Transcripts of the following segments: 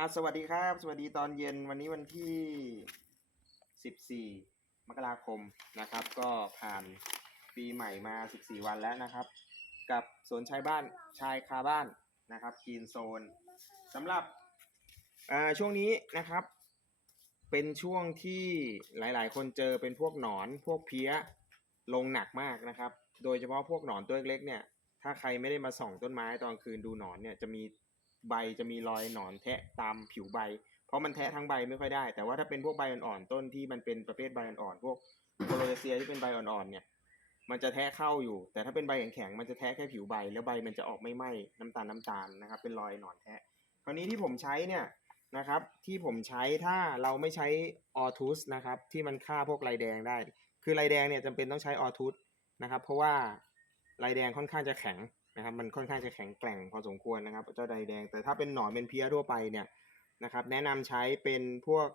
อะสวัสดีครับ สวัสดีตอนเย็นวันนี้วันที่ 14 มกราคมนะครับ ก็ผ่านปีใหม่มา 14 วันแล้วนะครับ กับสวนชายบ้านชายคาบ้านนะครับกีนโซนสำหรับอาช่วงนี้นะครับ เป็นช่วงที่หลาย ๆ คนเจอเป็นพวกหนอนพวกเพี้ยลงหนักมากนะครับ โดยเฉพาะพวกหนอนตัวเล็กๆเนี่ยถ้าใครไม่ได้มาส่องต้นไม้ตอนคืนดูหนอนเนี่ยจะมี ใบจะมีรอยหนอนแทะตามผิวใบ เพราะมันแทะทั้งใบไม่ค่อยได้ แต่ว่าถ้าเป็นพวกใบอ่อนๆต้นที่มันเป็นประเภทใบอ่อนๆพวกโคโลเซียที่เป็นใบอ่อนๆเนี่ย มันจะแทะเข้าอยู่ แต่ถ้าเป็นใบแข็งๆมันจะแทะแค่ผิวใบ แล้วใบมันจะออกไม่ไหม้น้ำตาลน้ำตาลนะครับ เป็นรอยหนอนแทะ คราวนี้ที่ผมใช้เนี่ยนะครับ ที่ผมใช้ถ้าเราไม่ใช้ออทูสนะครับที่มันฆ่าพวกลายแดงได้ คือลายแดงเนี่ยจำเป็นต้องใช้ออทูสนะครับ เพราะว่าลายแดงค่อนข้างจะแข็ง นะครับมันค่อนข้างจะแข็งแกร่งพอสมควรนะครับ เจ้าลายแดง แต่ถ้าเป็นหนอนเป็นเพี้ยทั่วไปเนี่ยนะครับแนะนำใช้เป็นพวก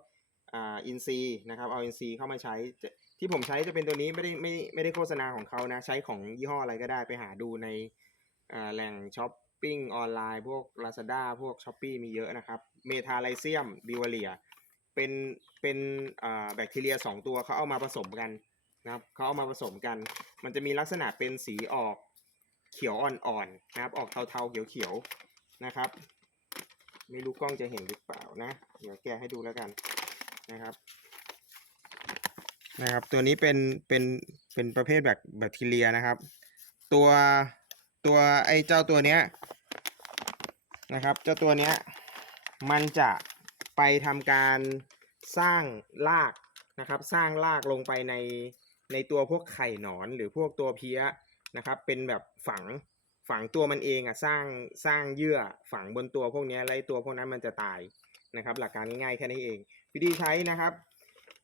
อ่าอินซีนะครับเอาอินซีเข้ามาใช้ที่ผมใช้จะเป็นตัวนี้ไม่ได้ไม่ไม่ได้โฆษณาของเขานะใช้ของยี่ห้ออะไรก็ได้ไปหาดูในอ่าแหล่งช้อปปิ้งออนไลน์พวก Lazada พวก s h อ p e e มีเยอะนะครับเมทาไลเซียมบิวเลียเป็นเป็นแบคทีเรียสองตัวเขาเอามาผสมกันนะครับเขาเอามาผสมกัน มันจะมีลักษณะเป็นสีออก เขียวอ่อนๆนะครับ ออกเทาๆเขียวๆนะครับ ไม่รู้กล้องจะเห็นหรือเปล่านะ เดี๋ยวแกให้ดูแล้วกันนะครับนะครับ ตัวนี้เป็นเป็นเป็นประเภทแบคแบคทีเรียนะครับ ตัวตัวไอ้เจ้าตัวเนี้ยนะครับ เจ้าตัวเนี้ยมันจะไปทำการสร้างรากนะครับ สร้างรากลงไปในในตัวพวกไข่หนอนหรือพวกตัวเพี้ย นะครับ เป็นแบบฝังฝังตัวมันเองอะสร้างสร้างเยื่อฝังบนตัวพวกนี้ยแล้วไอ้ตัวพวกนั้นมันจะตายนะครับ หลักการง่ายๆแค่นี้เอง วิธีใช้นะครับ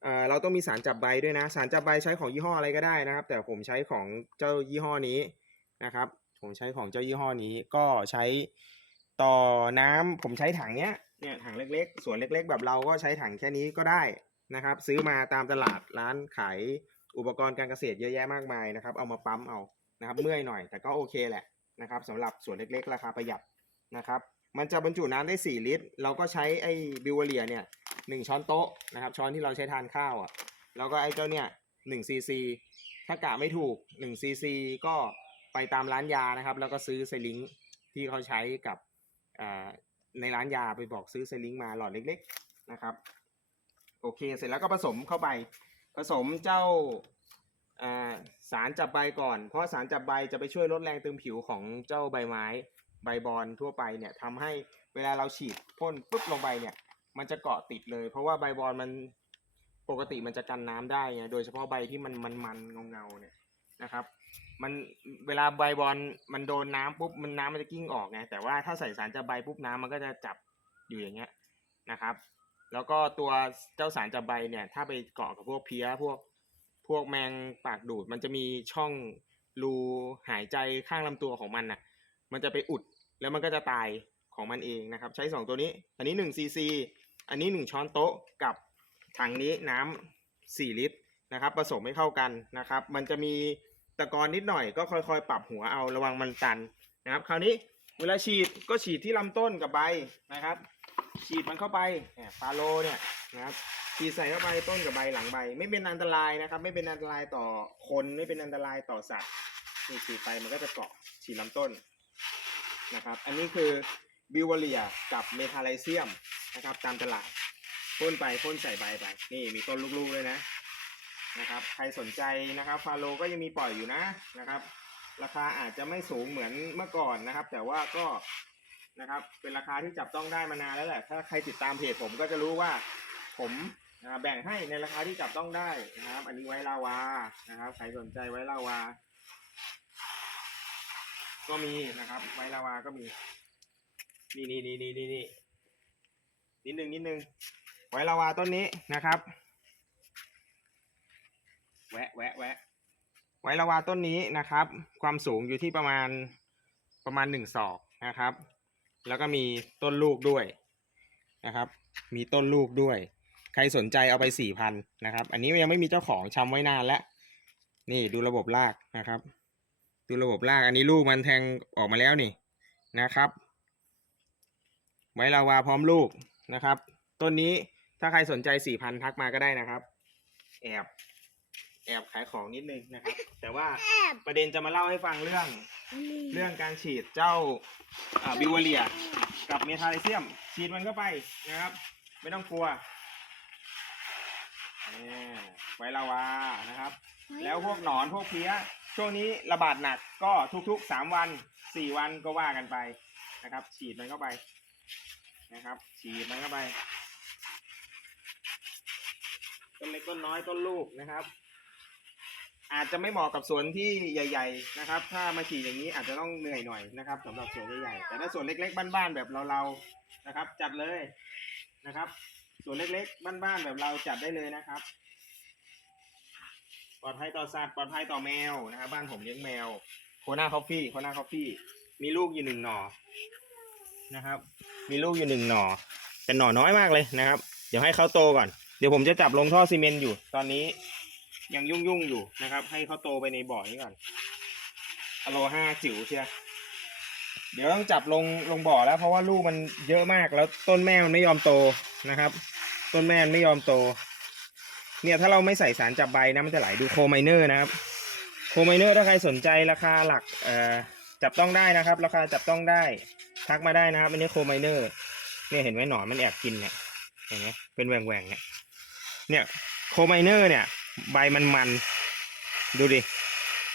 เเราต้องมีสารจับใบด้วยนะ สารจับใบใช้ของยี่ห้ออะไรก็ได้นะครับ แต่ผมใช้ของเจ้ายี่ห้อนี้นะครับ ผมใช้ของเจ้ายี่ห้อนี้ก็ใช้ต่อน้ำผมใช้ถังเนี้ยเนี่ยถังเล็กๆ ส่วนเล็ก ๆ แบบเราก็ใช้ถังแค่นี้ก็ได้นะครับ ซื้อมาตามตลาดร้านขายอุปกรณ์การเกษตรเยอะแยะมากมายนะครับ เอามาปั๊มเอา นะครับเมื่อยหน่อยแต่ก็โอเคแหละนะครับสำหรับส่วนเล็กๆ ราคาประหยัดนะครับ มันจะบรรจุน้ำได้ 4 ลิตร เราก็ใช้ไอ้บิวเลียเนี่ยหนึ่งช้อนโต๊ะนะครับ ช้อนที่เราใช้ทานข้าวอะแล้วก็ไอ้เจ้าเนี่ยหนึ่งซีซีถ้ากะไม่ถูกหนึ่งซีซีก็ไปตามร้านยานะครับ แล้วก็ซื้อไซลิงที่เขาใช้กับในร้านยาไปบอกซื้อไซลิงมาหลอดเล็ก ๆนะครับ โอเคเสร็จแล้วก็ผสมเข้าไป ผสมเจ้า สารจับใบก่อน เพราะสารจับใบจะไปช่วยลดแรงตึงผิวของเจ้าใบไม้ใบบอลทั่วไปเนี่ยทำให้เวลาเราฉีดพ่นปุ๊บลงไปเนี่ย มันจะเกาะติดเลย เพราะว่าใบบอลมันปกติมันจะกันน้ำได้ไงโดยเฉพาะใบที่มันมันมันเงาเงาเนี่ยนะครับ มันเวลาใบบอลมันโดนน้ำปุ๊บมันน้ำมันจะกิ้งออกไงแต่ว่าถ้าใส่สารจับใบปุ๊บน้ำมันก็จะจับอยู่อย่างเงี้ยนะครับ แล้วก็ตัวเจ้าสารจับใบเนี่ย ถ้าไปเกาะกับพวกเพี้ยพวก พวกแมงปากดูด มันจะมีช่องรูหายใจข้างลำตัวของมันน่ะมันจะไปอุดแล้วมันก็จะตายของมันเองนะครับ ใช้ 2 ตัวนี้ อันนี้1ซีซีอันนี้ 1 ช้อนโต๊ะกับถังนี้น้ำ4ลิตรนะครับ ผสมให้เข้ากันนะครับ มันจะมีตะกอนนิดหน่อยก็ค่อยๆ ปรับหัวเอาระวังมันตันนะครับ คราวนี้เวลาฉีดก็ฉีดที่ลำต้นกับใบนะครับ ฉีดมันเข้าไปฟาโลเนี่ย นะครับฉีดใส่เข้าไปต้นกับใบหลังใบ ไม่เป็นอันตรายนะครับ ไม่เป็นอันตรายต่อคนไม่เป็นอันตรายต่อสัตว์นี่ฉีดไปมันก็จะเกาะฉีดลำต้นนะครับ อันนี้คือบิวเลียกับเมทาไลเซียมนะครับ ตามตลาดพ่นไปพ่นใส่ใบไป นี่มีต้นลูกๆเลยนะนะครับ ใครสนใจนะครับฟาโลก็ยังมีปล่อยอยู่นะนะครับ ราคาอาจจะไม่สูงเหมือนเมื่อก่อนนะครับ แต่ว่าก็นะครับเป็นราคาที่จับต้องได้มานานแล้วแหละ ถ้าใครติดตามเพจผมก็จะรู้ว่า ผมแบ่งให้ในราคาที่จับต้องได้นะครับ อันนี้ไว้ลาวานะครับใครสนใจไว้ลาวา ก็มีนะครับ ไว้ลาวาก็มี นี่นี่นี่นี่นี่นี่นิดนึงนิดนึงไว้ลาวาต้นนี้นะครับ แวะแวะแวะไว้ลาวาต้นนี้นะครับ ความสูงอยู่ที่ประมาณประมาณหนึ่งศอกนะครับ แล้วก็มีต้นลูกด้วยนะครับ มีต้นลูกด้วย รสนใจเอาไปสี่พันนะครับ อันนี้ยังไม่มีเจ้าของชำไว้นานแล้ว นี่ดูระบบรากนะครับ ดูระบบรากอันนี้ลูกมันแทงออกมาแล้วนี่นะครับ ไว้ลาวาพร้อมลูกนะครับ ต้นนี้ถ้าใครสนใจสี่พันทักมาก็ได้นะครับ แอบแอบขายของนิดนึงนะครับ แต่ว่าประเด็นจะมาเล่าให้ฟังเรื่อง เรื่องการฉีดเจ้าบิวเลีย กับเมทาลิเซียม ฉีดมันเข้าไปนะครับ ไม่ต้องกลัว นี่ไวลาวานะครับ แล้วพวกหนอนพวกเพี้ย ช่วงนี้ระบาดหนักก็ทุกๆสามวันสี่วันก็ว่ากันไปนะครับ ฉีดมันเข้าไปนะครับ ฉีดมันเข้าไปต้นเล็กต้นน้อยต้นลูกนะครับ อาจจะไม่เหมาะกับสวนที่ใหญ่ ๆ นะครับ ถ้ามาฉีดอย่างนี้อาจจะต้องเหนื่อยหน่อยนะครับสำหรับสวนใหญ่ๆแต่ถ้าสวนเล็กๆบ้านๆแบบเราๆนะครับ จัดเลยนะครับ ส่วนเล็กๆ บ้านๆแบบเราจัดได้เลยนะครับ ปลอดภัยต่อสัตว์ปลอดภัยต่อแมวนะครับบ้านผมเลี้ยงแมว โคนาคอฟฟี่โคนาคอฟฟี่มีลูกอยู่หนึ่งหน่อนะครับ มีลูกอยู่หนึ่งหน่อเป็นหน่อน้อยมากเลยนะครับ เดี๋ยวให้เขาโตก่อน เดี๋ยวผมจะจับลงท่อซีเมนต์อยู่ ตอนนี้ยังยุ่งยุ่งๆอยู่นะครับ ให้เขาโตไปในบ่อนี้ก่อนอโลห้าจิ๋วเชีย เดี๋ยวต้องจับลงลงบ่อแล้ว เพราะว่าลูกมันเยอะมากแล้วต้นแม่มันไม่ยอมโตนะครับ ต้นแม่มันไม่ยอมโต เนี่ยถ้าเราไม่ใส่สารจับใบนะมันจะไหลดูโคไมเนอร์นะครับ โคไมเนอร์ถ้าใครสนใจราคาหลักเอ่อจับต้องได้นะครับ ราคาจับต้องได้ทักมาได้นะครับอันนี้โคไมเนอร์เนี่ยเห็นไหมหนอนมันแอบกินเนี่ยเห็นไหมเป็นแหว่งแหว่งเนี่ยเนี่ยโคไมเนอร์เนี่ย ใบมันมันดูดิ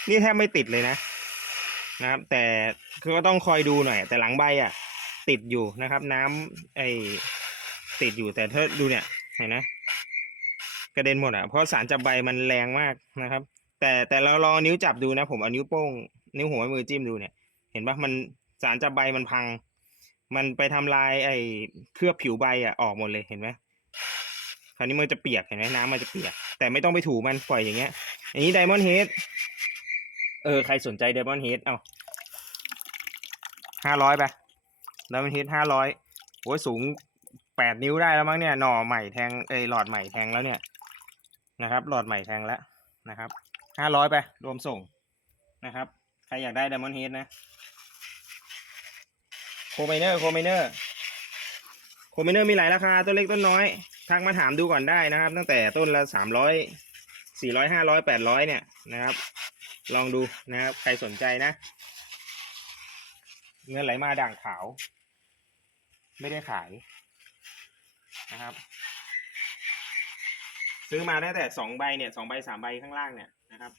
นี่แทบไม่ติดเลยนะ นะครับ แต่คือก็ต้องคอยดูหน่อย แต่หลังใบอะ ติดอยู่นะครับ น้ำไอติดอยู่แต่ถ้าดูเนี่ยเห็นนะกระเด็นหมดอะเพราะสารจับใบมันแรงมากนะครับ แต่แต่เราลองนิ้วจับดูนะผมเอานิ้วโป้ง นิ้วหัวแม่มือจิ้มดูเนี่ย เห็นปะมันสารจับใบมันพัง มันไปทำลายไอเคลือบผิวใบอะออกหมดเลยเห็นไหมคราวนี้มันจะเปียกเห็นไหมน้ำมันจะเปียก แต่ไม่ต้องไปถูมันปล่อยอย่างเงี้ย อันนี้ไดมอนด์เฮด เออ ใครสนใจไดมอนเฮดเอาห้าร้อยไปไดมอนเฮดห้าร้อยโอ้ยสูงแปดนิ้วได้แล้วมั้งเนี่ยหน่อใหม่แทงเอยหลอดใหม่แทงแล้วเนี่ยนะครับ หลอดใหม่แทงแล้วนะครับห้าร้อยไป รวมส่งนะครับ ใครอยากได้ Diamond Head นะโคไมเนอร์โคไมเนอร์โคไมเนอร์มีหลายราคา ต้นเล็กต้นน้อย ทักมาถามดูก่อนได้นะครับ ตั้งแต่ต้นละสามร้อย สี่ร้อยห้าร้อยแปดร้อยเนี่ยนะครับ ลองดูนะครับ ใครสนใจนะเงินไหลมาด่างขาว ไม่ได้ขายนะครับ ซื้อมาได้แต่สองใบเนี่ยสองใบสามใบข้างล่างเนี่ยนะครับ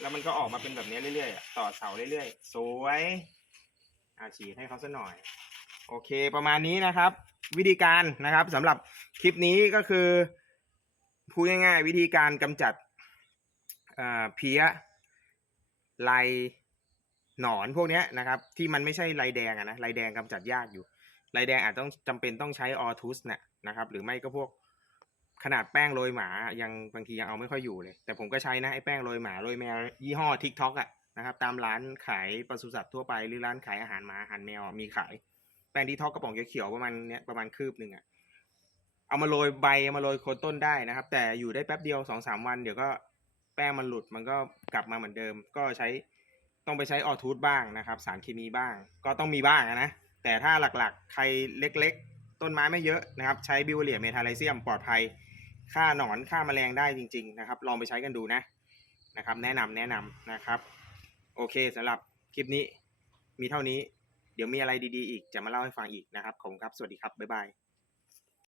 แล้วมันก็ออกมาเป็นแบบนี้เรื่อยๆต่อเสาเรื่อยๆ สวยอาฉีดให้เขาสักหน่อย โอเคประมาณนี้นะครับ วิธีการนะครับสำหรับคลิปนี้ก็คือ พูดง่ายๆ วิธีการกำจัดอ่าเพี้ยลายหนอนพวกนี้นะครับ ที่มันไม่ใช่ลายแดงนะลายแดงกำจัดยากอยู่ลายแดงอาจต้องจำเป็นต้องใช้ออทูสเนี่ยนะครับ หรือไม่ก็พวกขนาดแป้งโรยหมายังบางทียังเอาไม่ค่อยอยู่เลย แต่ผมก็ใช้นะไอ้แป้งโรยหมาโรยแมวยี่ห้อทิกท็อกอะนะครับ ตามร้านขายปศุสัตว์ทั่วไปหรือร้านขายอาหารหมาอาหารแมวมีขายแป้งทิกท็อกกระป๋องเขียวๆประมาณเนี้ยประมาณคืบหนึ่งอะ เอามาโรยใบเอามาโรยโคนต้นได้นะครับ แต่อยู่ได้แป๊บเดียวสองสามวันเดี๋ยวก็แป้งมันหลุดมันก็กลับมาเหมือนเดิม ก็ใช้ต้องไปใช้ออทูธบ้างนะครับ สารเคมีบ้าง ก็ต้องมีบ้างอะนะแต่ถ้าหลักๆ ใครเล็กๆ ต้นไม้ไม่เยอะนะครับ ใช้บิวเลียเมทาไลเซียมปลอดภัยฆ่าหนอนฆ่าแมลงได้จริง ๆ นะครับ ลองไปใช้กันดูนะนะครับ แนะนำแนะนำนะครับ โอเคสำหรับคลิปนี้มีเท่านี้ เดี๋ยวมีอะไรดีๆ อีกจะมาเล่าให้ฟังอีกนะครับ ขอบคุณครับ สวัสดีครับ บ๊ายบาย